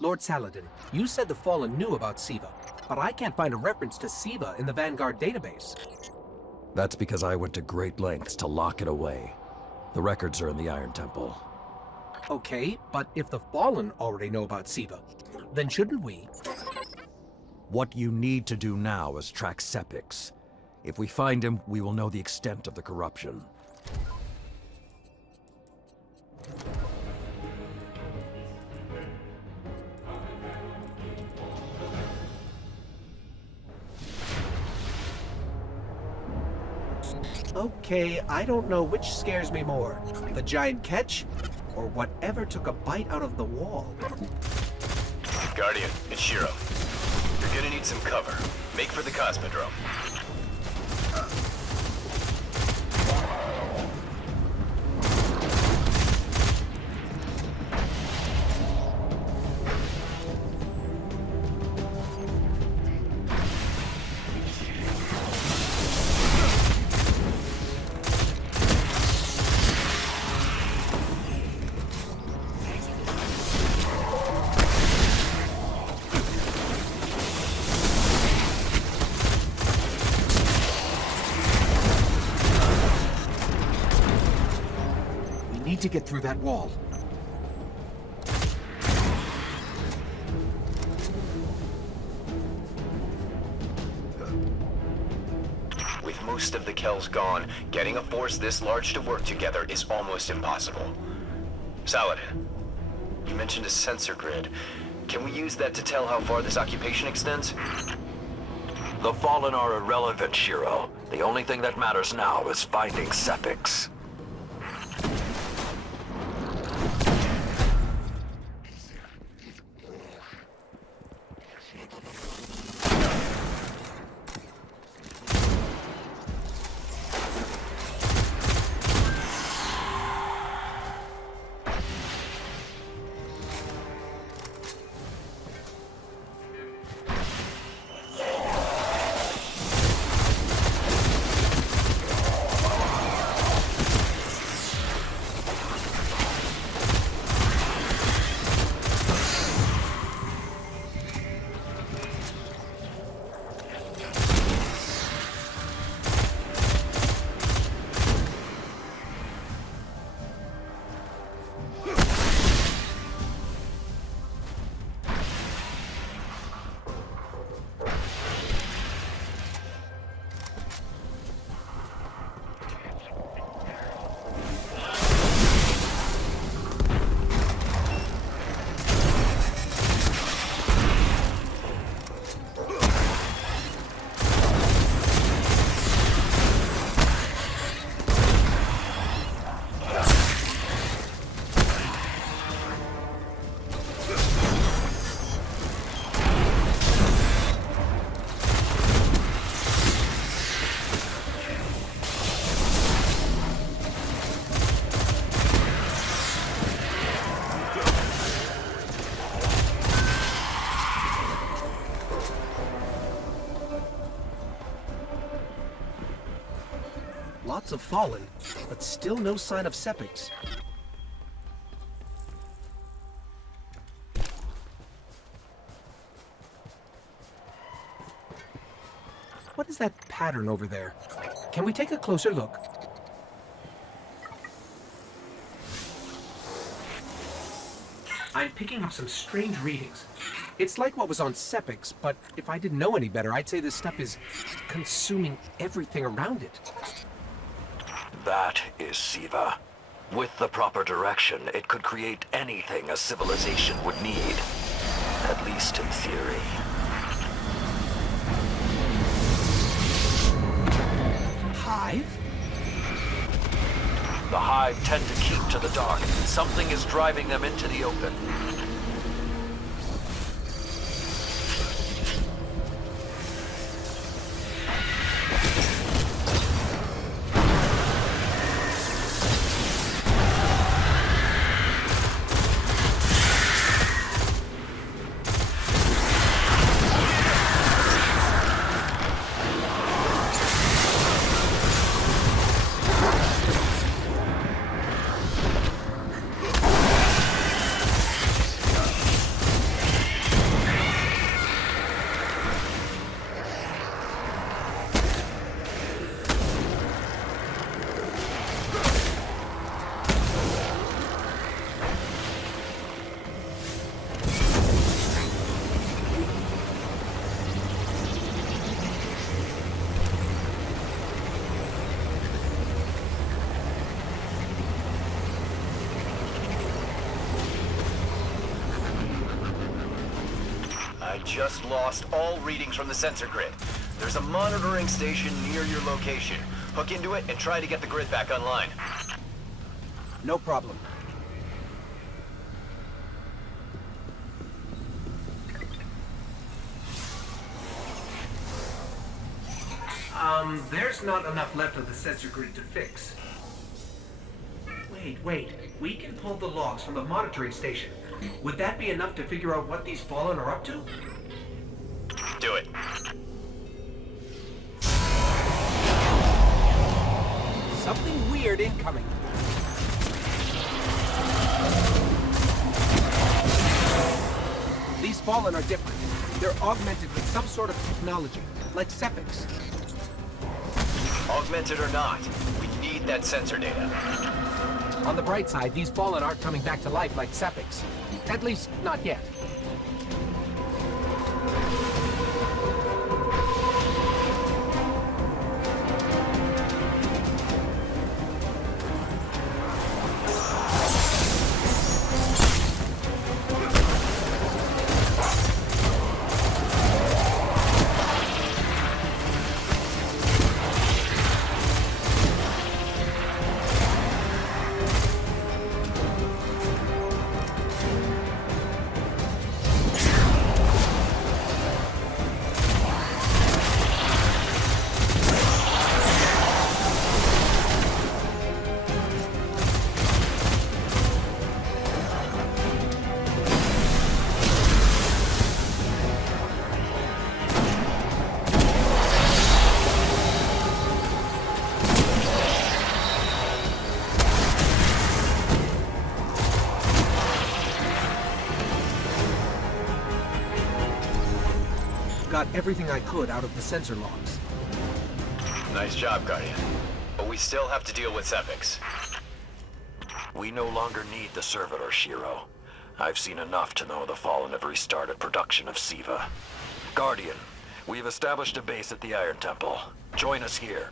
Lord Saladin, you said the Fallen knew about Siva, but I can't find a reference to Siva in the Vanguard database. That's because I went to great lengths to lock it away. The records are in the Iron Temple. Okay, but if the Fallen already know about Siva, then shouldn't we? What you need to do now is track Sepix. If we find him, we will know the extent of the corruption. Okay, I don't know which scares me more, the giant catch, or whatever took a bite out of the wall. Guardian, it's Shiro. You're gonna need some cover. Make for the Cosmodrome. Need to get through that wall. With most of the Kells gone, getting a force this large to work together is almost impossible. Saladin, you mentioned a sensor grid. Can we use that to tell how far this occupation extends? The Fallen are irrelevant, Shiro. The only thing that matters now is finding Sepix. Lots of Fallen, but still no sign of Sepix. What is that pattern over there? Can we take a closer look? I'm picking up some strange readings. It's like what was on Sepix, but if I didn't know any better, I'd say this stuff is consuming everything around it. That is Siva. With the proper direction, it could create anything a civilization would need. At least in theory. Hive? The Hive tend to keep to the dark. Something is driving them into the open. I just lost all readings from the sensor grid. There's a monitoring station near your location. Hook into it and try to get the grid back online. No problem. There's not enough left of the sensor grid to fix. Wait. We can pull the logs from the monitoring station. Would that be enough to figure out what these Fallen are up to? Do it. Something weird incoming. These Fallen are different. They're augmented with some sort of technology, like Sepix. Augmented or not, we need that sensor data. On the bright side, these Fallen aren't coming back to life like Sepix. At least, not yet. Got everything I could out of the sensor logs. Nice job, Guardian. But we still have to deal with Sepix. We no longer need the servitor, Shiro. I've seen enough to know the Fallen have restarted production of SIVA. Guardian, we've established a base at the Iron Temple. Join us here.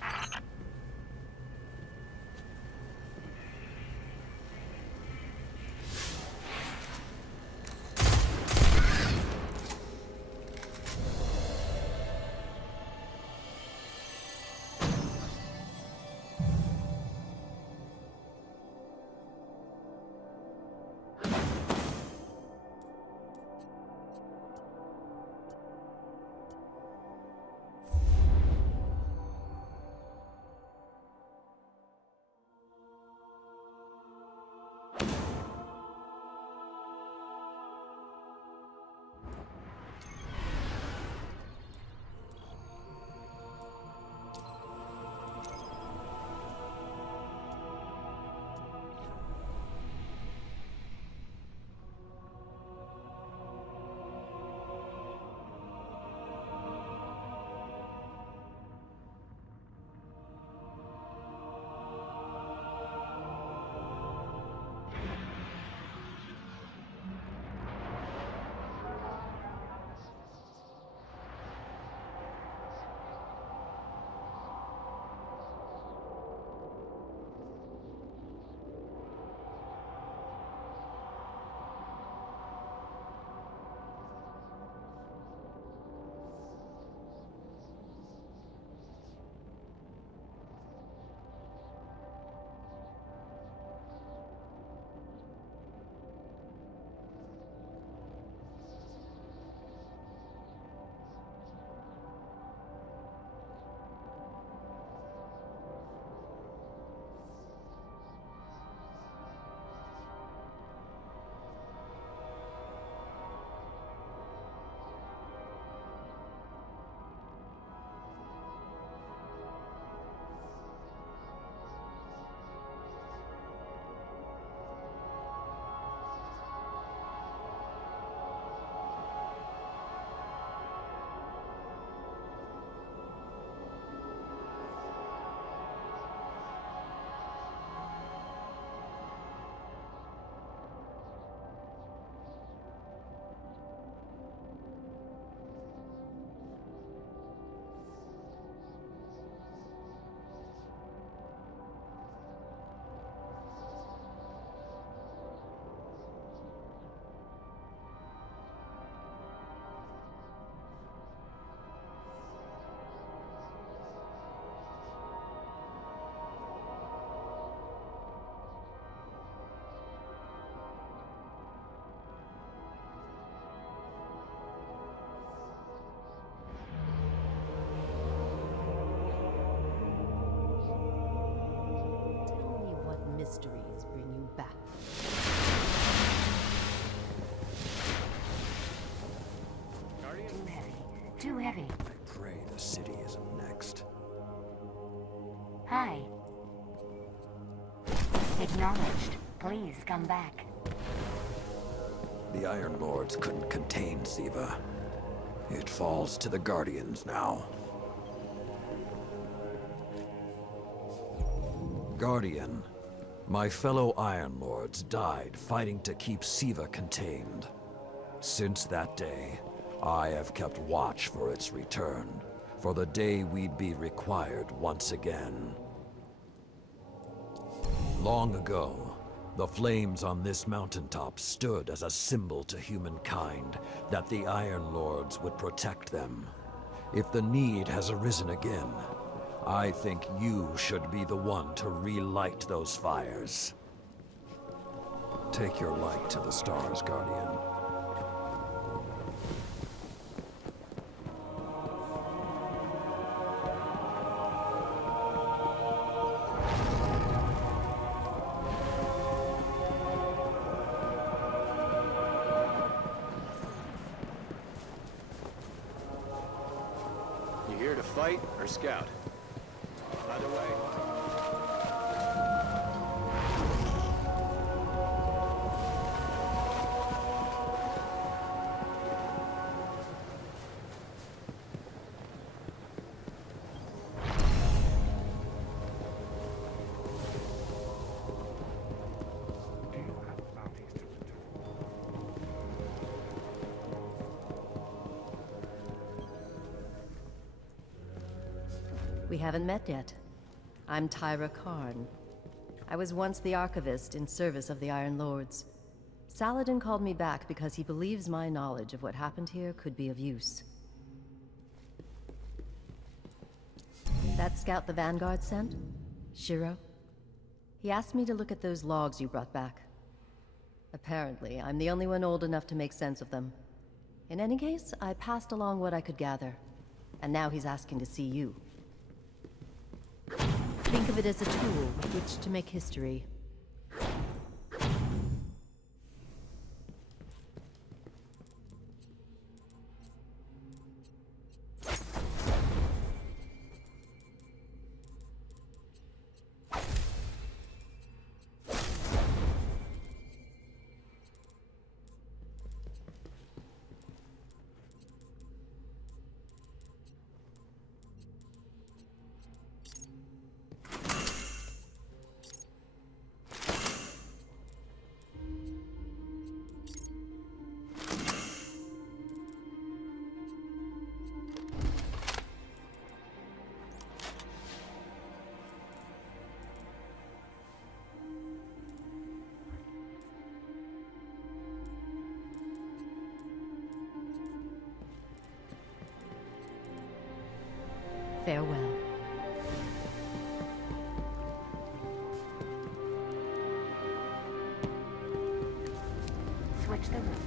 mysteries bring you back. Too heavy. Too heavy. I pray the city isn't next. Hi. Acknowledged. Please come back. The Iron Lords couldn't contain Siva. It falls to the Guardians now. Guardian, my fellow Iron Lords died fighting to keep Siva contained. Since that day, I have kept watch for its return, for the day we'd be required once again. Long ago, the flames on this mountaintop stood as a symbol to humankind that the Iron Lords would protect them. If the need has arisen again, I think you should be the one to relight those fires. Take your light to the stars, Guardian. You here to fight or scout? Either way. We haven't met yet. I'm Tyra Karn. I was once the Archivist in service of the Iron Lords. Saladin called me back because he believes my knowledge of what happened here could be of use. That scout the Vanguard sent? Shiro? He asked me to look at those logs you brought back. Apparently, I'm the only one old enough to make sense of them. In any case, I passed along what I could gather. And now he's asking to see you. Think of it as a tool with which to make history. Farewell. Switch the routes.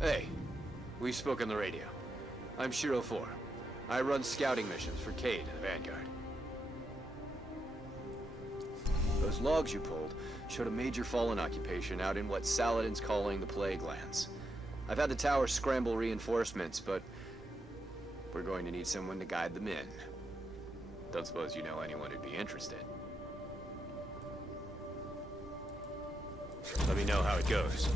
Hey, we spoke on the radio. I'm Shiro 4. I run scouting missions for Cayde and the Vanguard. Those logs you pulled showed a major Fallen occupation out in what Saladin's calling the Plague Lands. I've had the tower scramble reinforcements, but we're going to need someone to guide them in. Don't suppose you know anyone who'd be interested. Let me know how it goes.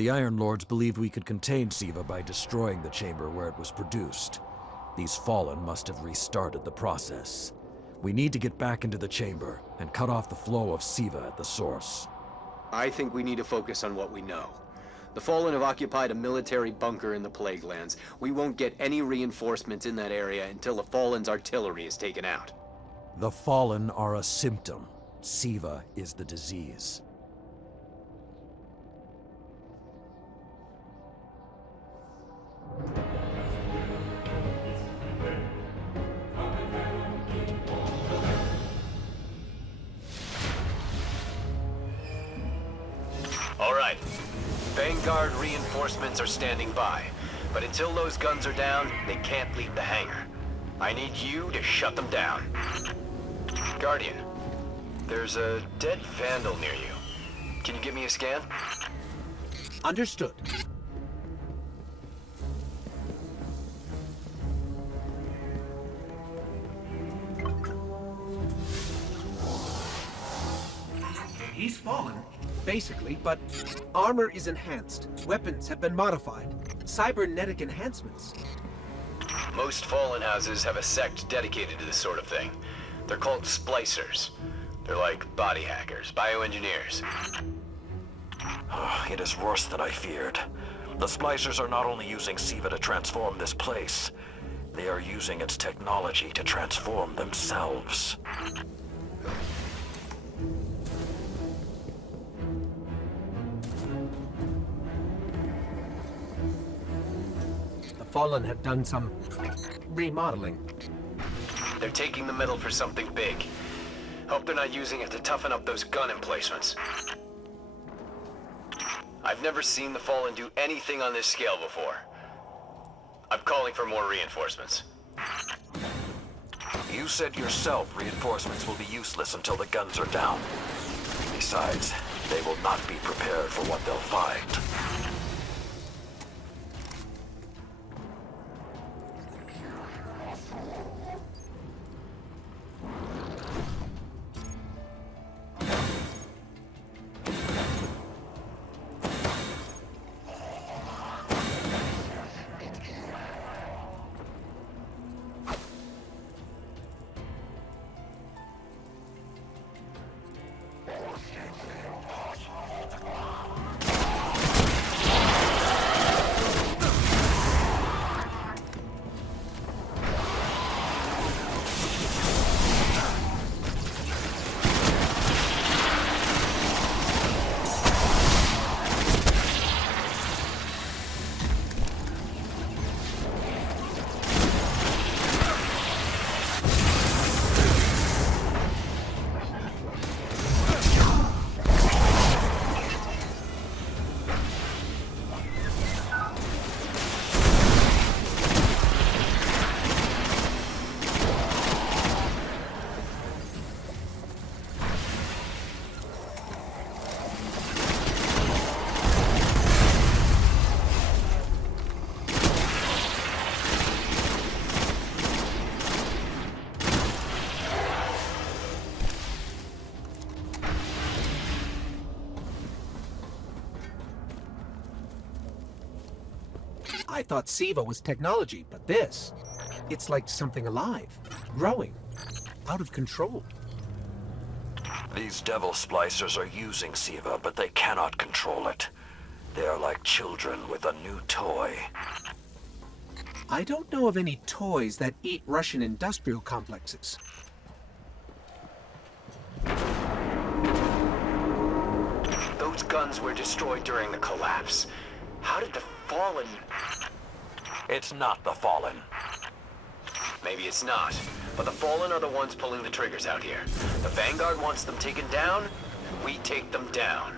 The Iron Lords believed we could contain Siva by destroying the chamber where it was produced. These Fallen must have restarted the process. We need to get back into the chamber and cut off the flow of Siva at the source. I think we need to focus on what we know. The Fallen have occupied a military bunker in the Plague Lands. We won't get any reinforcements in that area until the Fallen's artillery is taken out. The Fallen are a symptom. Siva is the disease. All right. Vanguard reinforcements are standing by. But until those guns are down, they can't leave the hangar. I need you to shut them down. Guardian, there's a dead Vandal near you. Can you give me a scan? Understood. He's fallen, basically, but armor is enhanced. Weapons have been modified. Cybernetic enhancements. Most Fallen houses have a sect dedicated to this sort of thing. They're called splicers. They're like body hackers, bioengineers. It is worse than I feared. The Splicers are not only using Siva to transform this place, they are using its technology to transform themselves. The Fallen have done some remodeling. They're taking the metal for something big. Hope they're not using it to toughen up those gun emplacements. I've never seen the Fallen do anything on this scale before. I'm calling for more reinforcements. You said yourself reinforcements will be useless until the guns are down. Besides, they will not be prepared for what they'll find. I thought Siva was technology, but this, it's like something alive, growing, out of control. These devil splicers are using Siva, but they cannot control it. They are like children with a new toy. I don't know of any toys that eat Russian industrial complexes. Those guns were destroyed during the collapse. How did the Fallen... It's not the Fallen. Maybe it's not, but the Fallen are the ones pulling the triggers out here. The Vanguard wants them taken down, and we take them down.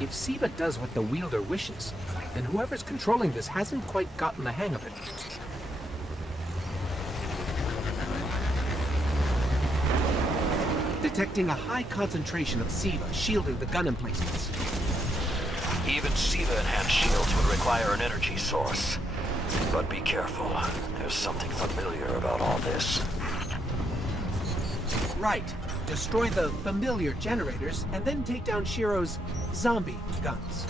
If Siva does what the wielder wishes, then whoever's controlling this hasn't quite gotten the hang of it. Detecting a high concentration of Siva shielding the gun emplacements. Even Siva-enhanced shields would require an energy source. But be careful. There's something familiar about all this. Right. destroy the familiar generators, and then take down Shiro's zombie guns.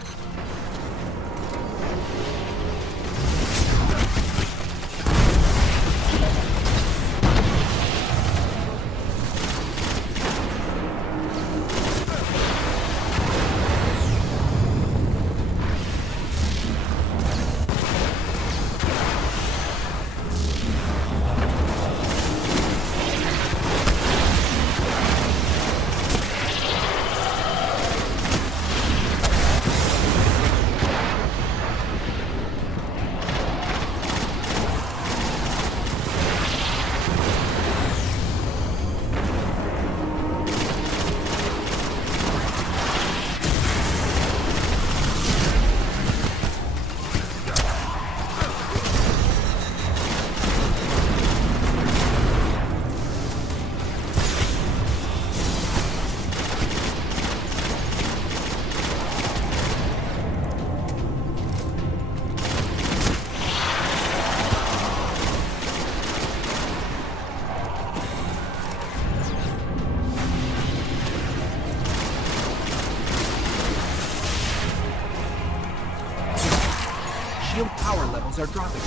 Shield power levels are dropping.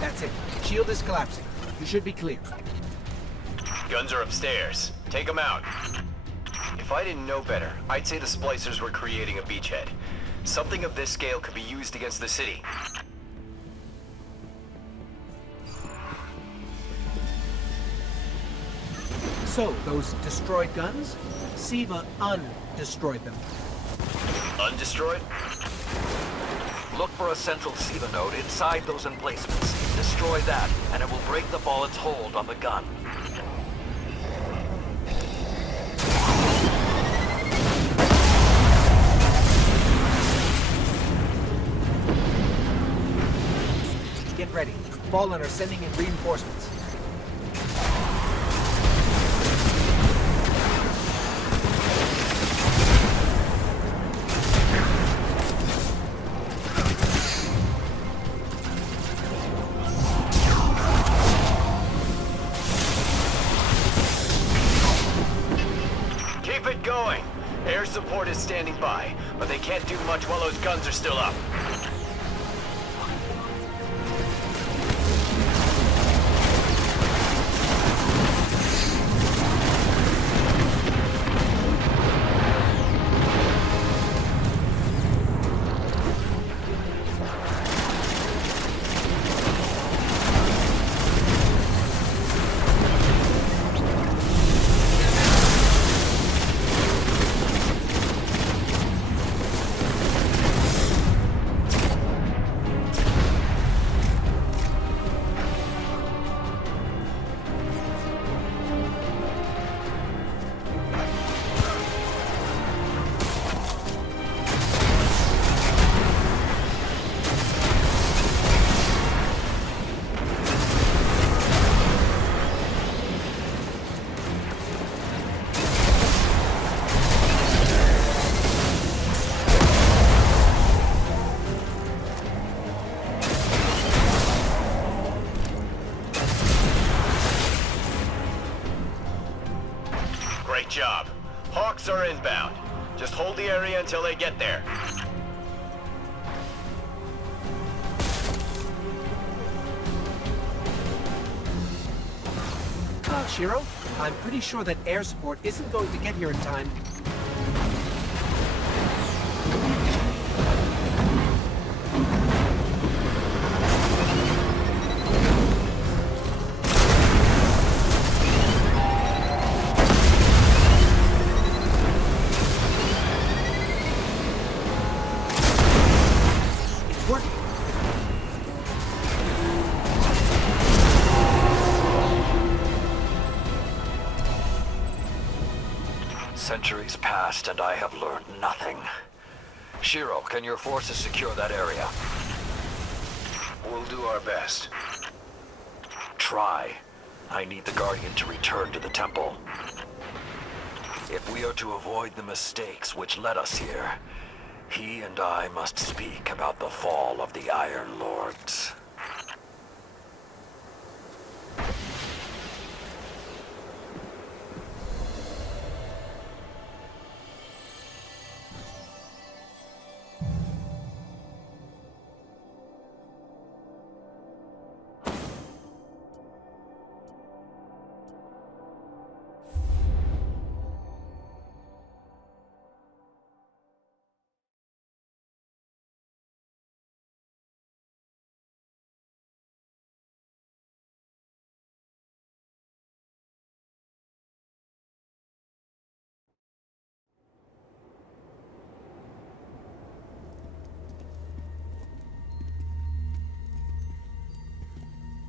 That's it. Shield is collapsing. You should be clear. Guns are upstairs. Take them out. If I didn't know better, I'd say the splicers were creating a beachhead. Something of this scale could be used against the city. So, those destroyed guns? Siva undestroyed them. Undestroyed? Look for a central SIVA node inside those emplacements. Destroy that, and it will break the Fallen's hold on the gun. Get ready. Fallen are sending in reinforcements. Keep it going. Air support is standing by, but they can't do much while those guns are still up. Great job. Hawks are inbound. Just hold the area until they get there. Shiro, I'm pretty sure that air support isn't going to get here in time. It's working. Centuries passed and I have learned nothing. Shiro, can your forces secure that area? We'll do our best. Try. I need the Guardian to return to the temple. If we are to avoid the mistakes which led us here, he and I must speak about the fall of the Iron Lords.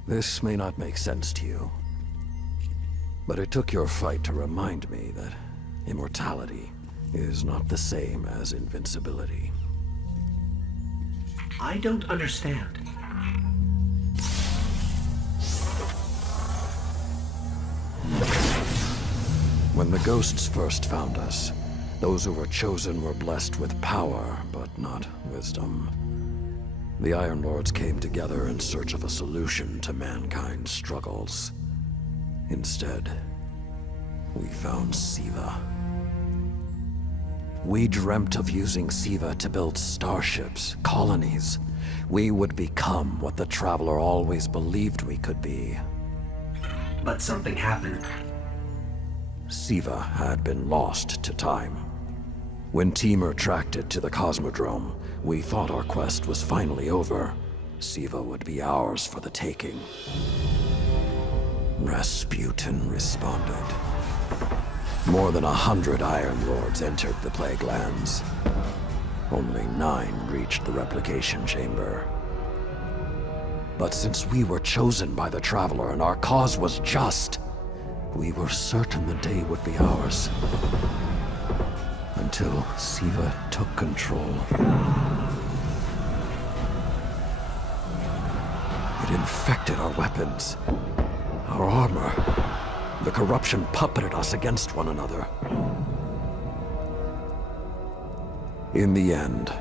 This may not make sense to you, but it took your fight to remind me that immortality is not the same as invincibility. I don't understand. When the ghosts first found us, those who were chosen were blessed with power, but not wisdom. The Iron Lords came together in search of a solution to mankind's struggles. Instead, we found Siva. We dreamt of using Siva to build starships, colonies. We would become what the Traveler always believed we could be. But something happened. Siva had been lost to time. When Temur tracked it to the Cosmodrome, we thought our quest was finally over. Siva would be ours for the taking. Rasputin responded. More than 100 Iron Lords entered the Plague Lands. Only 9 reached the replication chamber. But since we were chosen by the Traveler and our cause was just, we were certain the day would be ours. Until Siva took control. It infected our weapons, our armor. The corruption puppeted us against one another. In the end,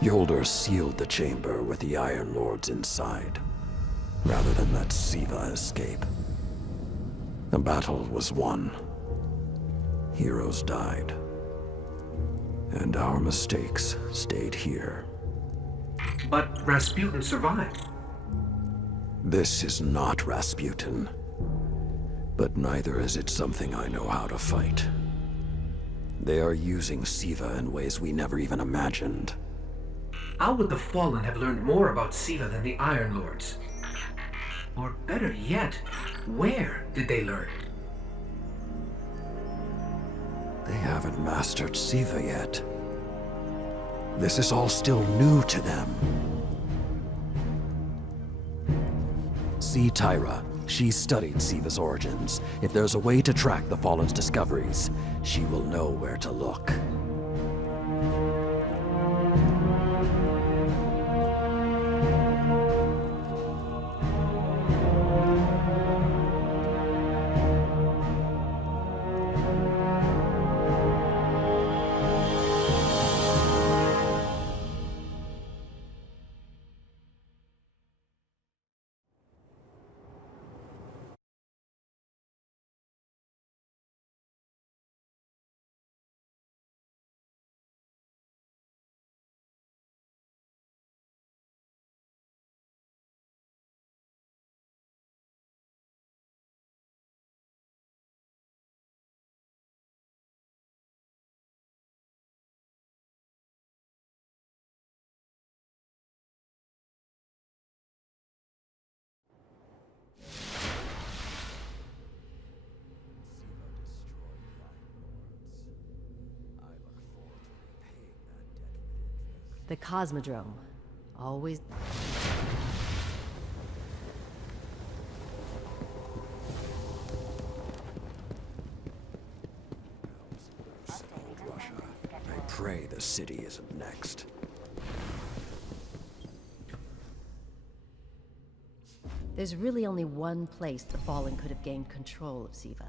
Yolder sealed the chamber with the Iron Lords inside, rather than let Siva escape. The battle was won. Heroes died. And our mistakes stayed here. But Rasputin survived. This is not Rasputin. But neither is it something I know how to fight. They are using Siva in ways we never even imagined. How would the Fallen have learned more about Siva than the Iron Lords? Or better yet, where did they learn? They haven't mastered Siva yet. This is all still new to them. See Tyra. She studied Siva's origins. If there's a way to track the Fallen's discoveries, she will know where to look. The Cosmodrome. Always... pray the city isn't next. There's really only one place the Fallen could have gained control of Siva.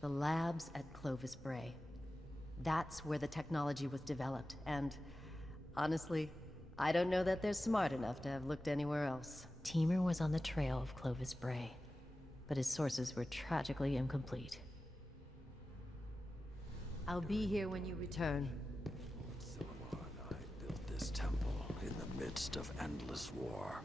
The labs at Clovis Bray. That's where the technology was developed, and honestly, I don't know that they're smart enough to have looked anywhere else. Teamer was on the trail of Clovis Bray, but his sources were tragically incomplete. I'll be here when you return. Silumar and I built this temple in the midst of endless war.